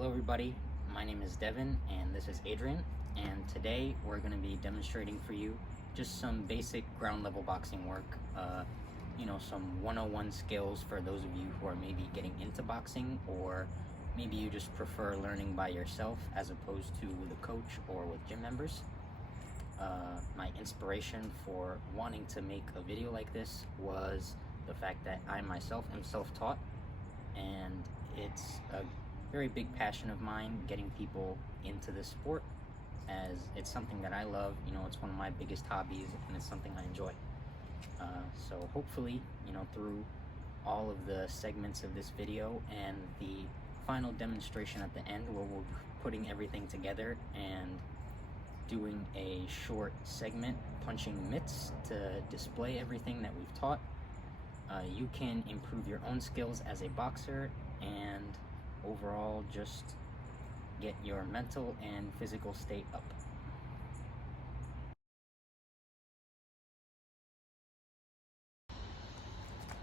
Hello everybody, my name is Devin and this is Adrian, and today we're going to be demonstrating for you just some basic ground level boxing work, some 101 skills for those of you who are maybe getting into boxing, or maybe you just prefer learning by yourself as opposed to with a coach or with gym members. My inspiration for wanting to make a video like this was the fact that I myself am self-taught, and it's a very big passion of mine getting people into this sport, as it's something that I love. It's one of my biggest hobbies and it's something I enjoy. So hopefully, through all of the segments of this video and the final demonstration at the end where we're putting everything together and doing a short segment punching mitts to display everything that we've taught, you can improve your own skills as a boxer and overall just get your mental and physical state up.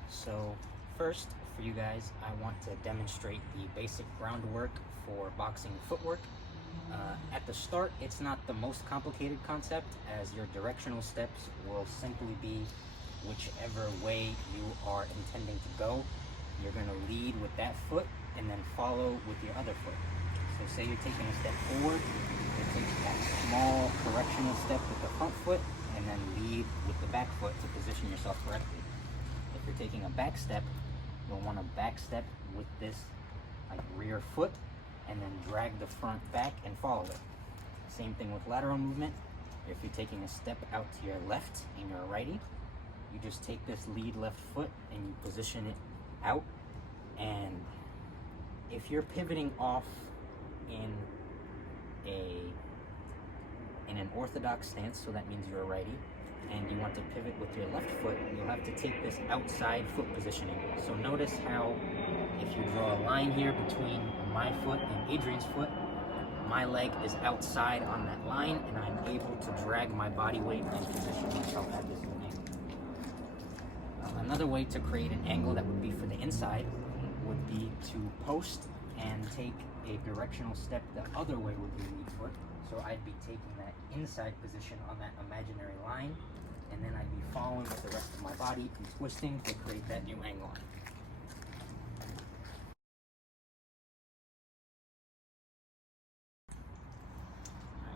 So first, for you guys, I want to demonstrate the basic groundwork for boxing footwork. At the start, it's not the most complicated concept, as your directional steps will simply be whichever way you are intending to go. You're going to lead with that foot and then follow with your other foot. So say you're taking a step forward, you take that small correctional step with the front foot and then lead with the back foot to position yourself correctly. If you're taking a back step, you'll want to back step with this rear foot and then drag the front back and follow it. Same thing with lateral movement. If you're taking a step out to your left and you're a righty, you just take this lead left foot and you position it out. And if you're pivoting off in an orthodox stance, so that means you're a righty, and you want to pivot with your left foot, you'll have to take this outside foot positioning. So notice how if you draw a line here between my foot and Adrian's foot, my leg is outside on that line and I'm able to drag my body weight and position myself at this angle. Another way to create an angle that would be for the inside would be to post and take a directional step the other way with your lead foot. So I'd be taking that inside position on that imaginary line, and then I'd be following with the rest of my body and twisting to create that new angle.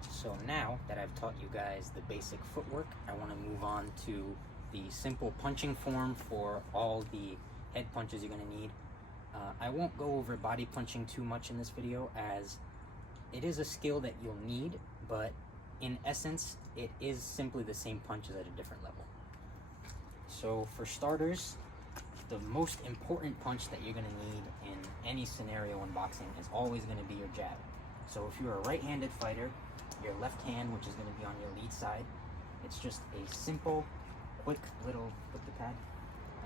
So now that I've taught you guys the basic footwork, I want to move on to the simple punching form for all the head punches you're going to need. I won't go over body punching too much in this video, as it is a skill that you'll need, but in essence, it is simply the same punches at a different level. So for starters, the most important punch that you're going to need in any scenario in boxing is always going to be your jab. So if you're a right-handed fighter, your left hand, which is going to be on your lead side, it's just a simple, quick little,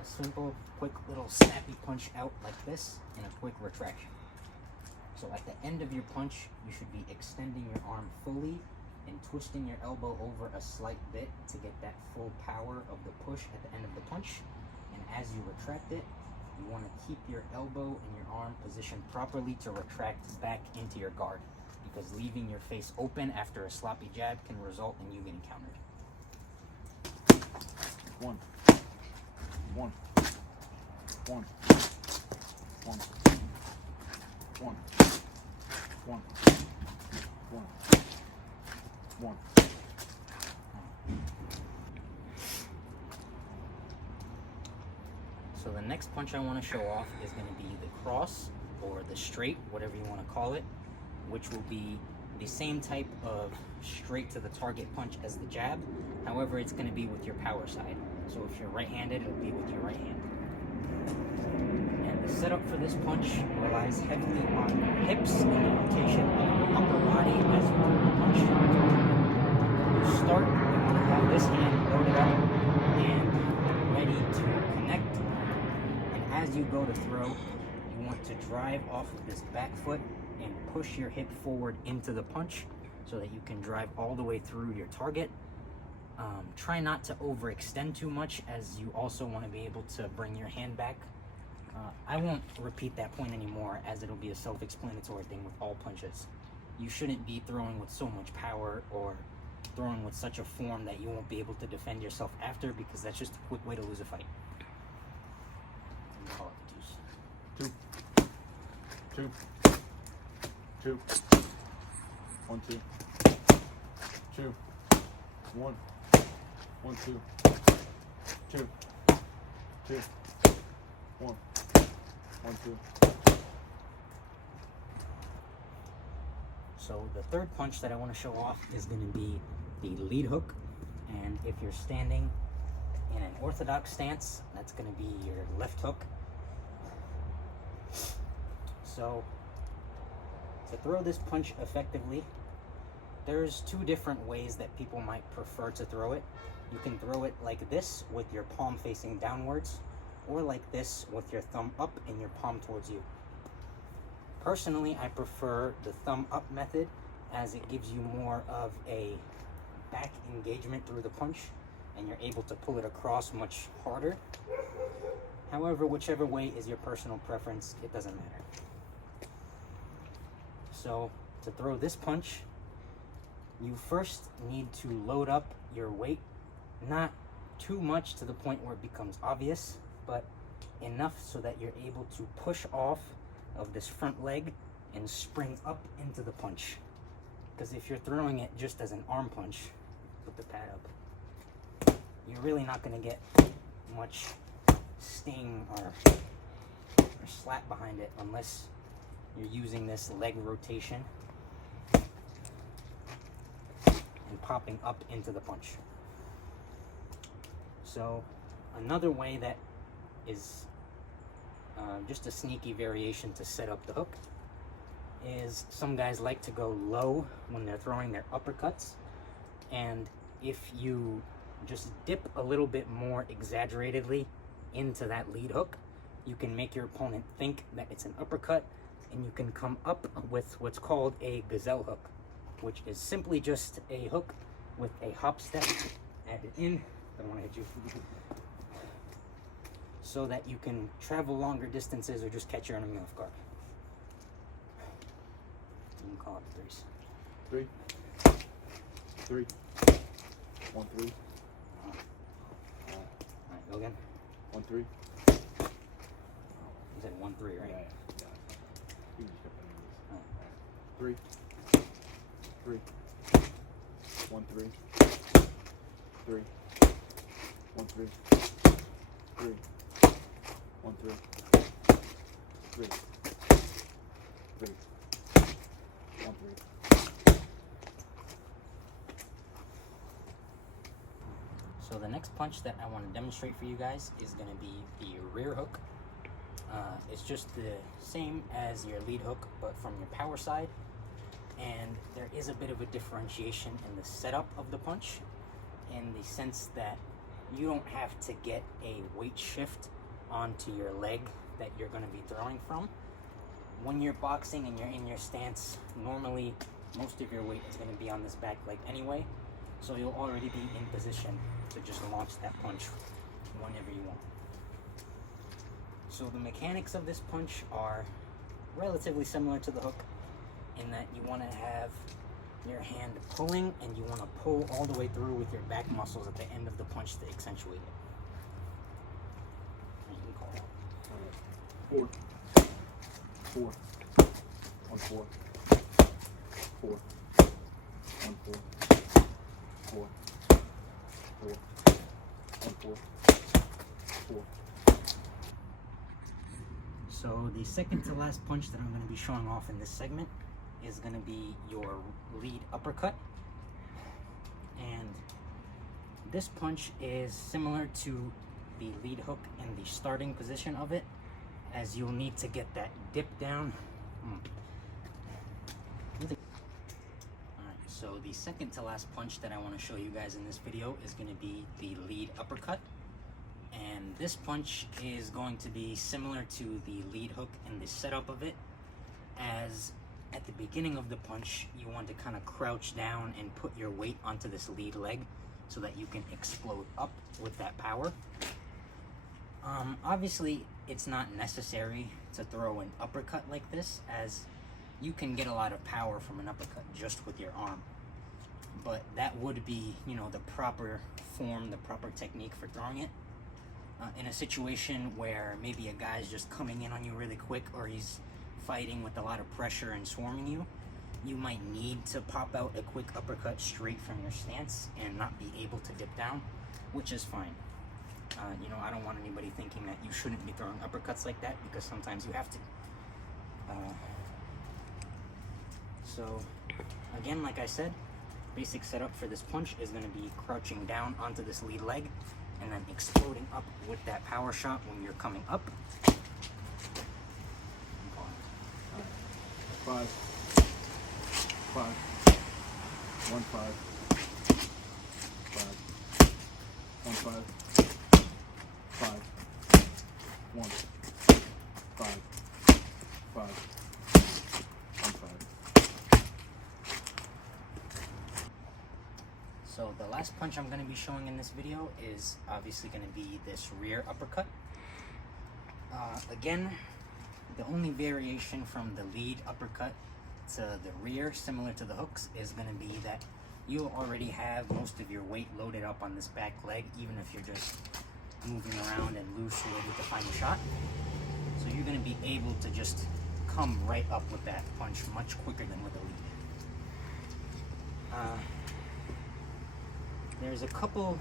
simple, quick little snappy punch out like this, and a quick retraction. So at the end of your punch, you should be extending your arm fully and twisting your elbow over a slight bit to get that full power of the push at the end of the punch. And as you retract it, you want to keep your elbow and your arm positioned properly to retract back into your guard, because leaving your face open after a sloppy jab can result in you getting countered. One. One. One. One. One. One. One. One. So the next punch I want to show off is going to be the cross, or the straight, whatever you want to call it, which will be the same type of straight to the target punch as the jab. However, it's going to be with your power side. So if you're right-handed, it'll be with your right hand. And the setup for this punch relies heavily on your hips and the rotation of your upper body as you throw the punch. You start, you want to have this hand loaded up and ready to connect. And as you go to throw, you want to drive off of this back foot and push your hip forward into the punch so that you can drive all the way through your target. Try not to overextend too much, as you also want to be able to bring your hand back I won't repeat that point anymore, as it'll be a self-explanatory thing with all punches. You shouldn't be throwing with so much power or throwing with such a form that you won't be able to defend yourself after, because that's just a quick way to lose a fight. Call it the deuce. Two. 1, 2. 2. 1. 1, 2. 2. 2. 1. 1, 2. So the third punch that I want to show off is going to be the lead hook. And if you're standing in an orthodox stance, that's going to be your left hook. So to throw this punch effectively, there's two different ways that people might prefer to throw it. You can throw it like this with your palm facing downwards, or like this with your thumb up and your palm towards you. Personally, I prefer the thumb up method, as it gives you more of a back engagement through the punch and you're able to pull it across much harder. However, whichever way is your personal preference, it doesn't matter. So to throw this punch, you first need to load up your weight, not too much to the point where it becomes obvious, but enough so that you're able to push off of this front leg and spring up into the punch. Because if you're throwing it just as an arm punch, put the pad up, you're really not going to get much sting or slap behind it unless you're using this leg rotation and popping up into the punch. So another way that is just a sneaky variation to set up the hook is some guys like to go low when they're throwing their uppercuts, and if you just dip a little bit more exaggeratedly into that lead hook, you can make your opponent think that it's an uppercut, and you can come up with what's called a gazelle hook, which is simply just a hook with a hop step added in. Don't want to hit you. So that you can travel longer distances or just catch your enemy off guard. You can call it threes. 3. 1, 3. Alright, go again. 1, 3. You said 1, 3, right? Yeah. You just got 3. 3. 1, 3. 3. 1, 3. 3. 1, 3. 3. 3. 1, 3. So the next punch that I want to demonstrate for you guys is going to be the rear hook. It's just the same as your lead hook, but from your power side. And there is a bit of a differentiation in the setup of the punch, in the sense that you don't have to get a weight shift onto your leg that you're going to be throwing from. When you're boxing and you're in your stance, normally most of your weight is going to be on this back leg anyway, so you'll already be in position to just launch that punch whenever you want. So the mechanics of this punch are relatively similar to the hook, in that you want to have your hand pulling, and you want to pull all the way through with your back muscles at the end of the punch to accentuate it. You can call it. 4. 1, 4. 4. 1, 4. 4. 4. 1, 4. 4. So the second to last punch that I'm going to be showing off in this segment is going to be your lead uppercut. And this punch is similar to the lead hook in the starting position of it, as you'll need to get that dip down. Alright, so the second to last punch that I want to show you guys in this video is going to be the lead uppercut. And this punch is going to be similar to the lead hook in the setup of it, as at the beginning of the punch, you want to kind of crouch down and put your weight onto this lead leg so that you can explode up with that power. Obviously, it's not necessary to throw an uppercut like this, as you can get a lot of power from an uppercut just with your arm. But that would be, you know, the proper form, the proper technique for throwing it. In a situation where maybe a guy's just coming in on you really quick, or he's fighting with a lot of pressure and swarming you, you might need to pop out a quick uppercut straight from your stance and not be able to dip down, which is fine. You know, I don't want anybody thinking that you shouldn't be throwing uppercuts like that, because sometimes you have to. So, again, like I said, basic setup for this punch is going to be crouching down onto this lead leg and then exploding up with that power shot when you're coming up. 5, 5, 1, 5, 5, 1, 5, 5, 1, 5, 5, 1, 5. So the last punch I'm going to be showing in this video is obviously going to be this rear uppercut. Again, the only variation from the lead uppercut to the rear, similar to the hooks, is going to be that you already have most of your weight loaded up on this back leg, even if you're just moving around and loose ready to find a shot. So you're going to be able to just come right up with that punch much quicker than with the lead. There's a couple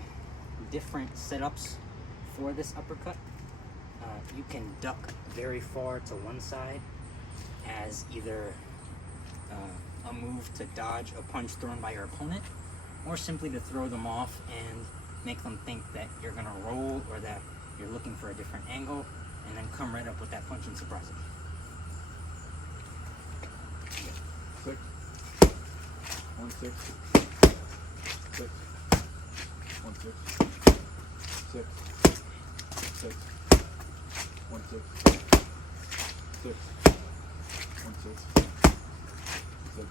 different setups for this uppercut. You can duck very far to one side as either a move to dodge a punch thrown by your opponent, or simply to throw them off and make them think that you're going to roll or that you're looking for a different angle, and then come right up with that punch and surprise them. 6, 1, 6, 6, 1, 6, 6, 6, 1, 6, 6, 1, 6, 6.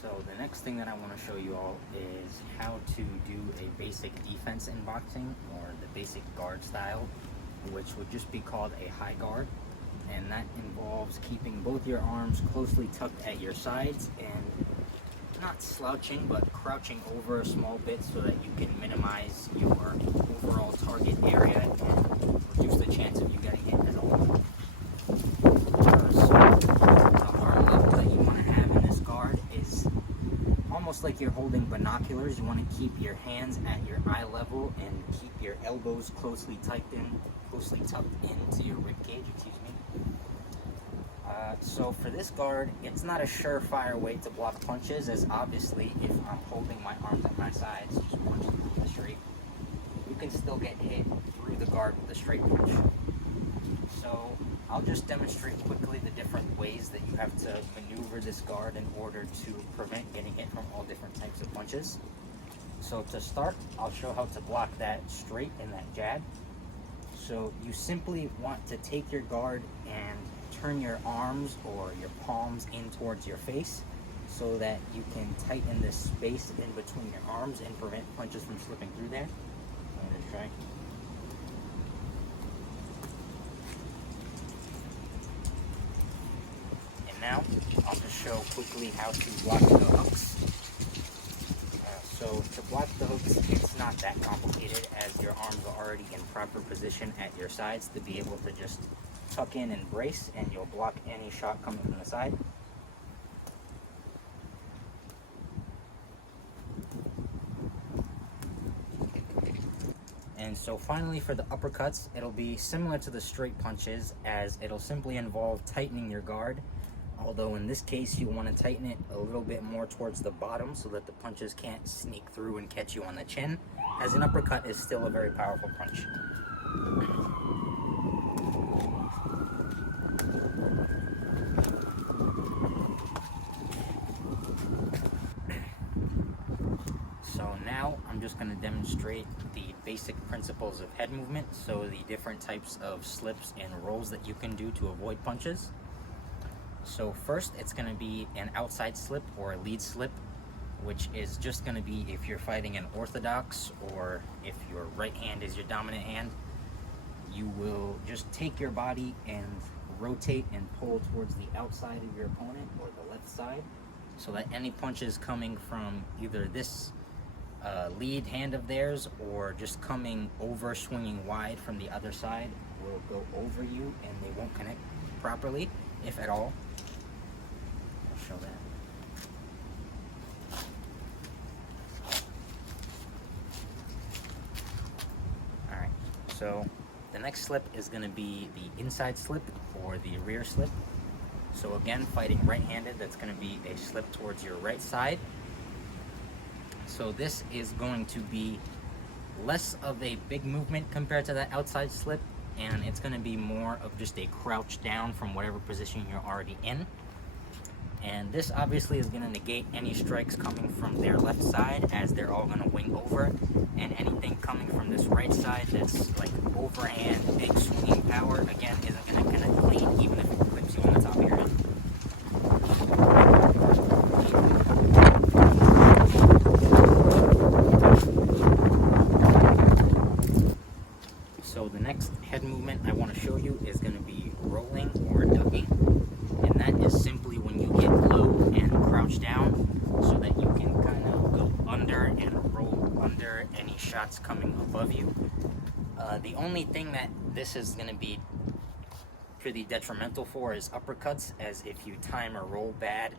So the next thing that I want to show you all is how to do a basic defense in boxing, or the basic guard style, which would just be called a high guard. And that involves keeping both your arms closely tucked at your sides and not slouching, but crouching over a small bit so that you can minimize your overall target area and reduce the chance of you getting hit at all. So the arm level that you want to have in this guard is almost like you're holding binoculars. You want to keep your hands at your eye level and keep your elbows closely tucked into your rib cage, excuse me. So for this guard, it's not a surefire way to block punches, as obviously if I'm holding my arms at my sides, just punching through the straight, you can still get hit through the guard with a straight punch. So I'll just demonstrate quickly the different ways that you have to maneuver this guard in order to prevent getting hit from all different types of punches. So to start, I'll show how to block that straight and that jab. So you simply want to take your guard and turn your arms or your palms in towards your face so that you can tighten the space in between your arms and prevent punches from slipping through there. I'm going to try. And now I'll just show quickly how to block the hooks. So to block the hooks, it's not that complicated, as your arms are already in proper position at your sides to be able to just tuck in and brace, and you'll block any shot coming from the side. And so finally for the uppercuts, it'll be similar to the straight punches, as it'll simply involve tightening your guard. Although in this case, you want to tighten it a little bit more towards the bottom so that the punches can't sneak through and catch you on the chin, as an uppercut is still a very powerful punch. So now I'm just going to demonstrate the basic principles of head movement, so the different types of slips and rolls that you can do to avoid punches. So first, it's going to be an outside slip or a lead slip, which is just going to be if you're fighting an orthodox or if your right hand is your dominant hand. You will just take your body and rotate and pull towards the outside of your opponent or the left side, so that any punches coming from either this lead hand of theirs or just coming over, swinging wide from the other side, will go over you and they won't connect properly, if at all. I'll show that. Alright, so the next slip is going to be the inside slip or the rear slip. So again, fighting right-handed, that's going to be a slip towards your right side. So this is going to be less of a big movement compared to that outside slip, and it's going to be more of just a crouch down from whatever position you're already in. And this obviously is going to negate any strikes coming from their left side, as they're all going to wing over, and anything coming from this right side that's like overhand, big swinging power, again, isn't going to connect clean, even if it clips you on the top of your head. So the next head movement I want to show you is going to be rolling or ducking, and that is simply when you get low and crouch down so that you can kind of go under and roll under any shots coming above you. The only thing that this is going to be pretty detrimental for is uppercuts, as if you time or roll bad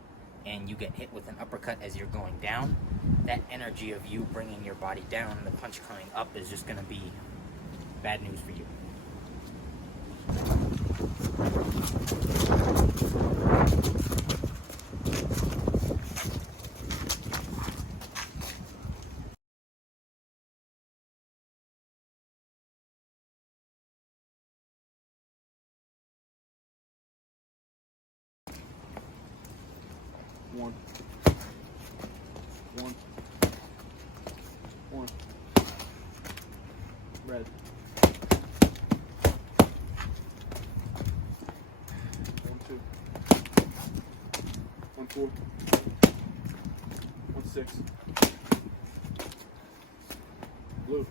and you get hit with an uppercut as you're going down, that energy of you bringing your body down and the punch coming up is just going to be bad news for you. One. Red. 1, 2. 1, 4. 1, 6. Blue.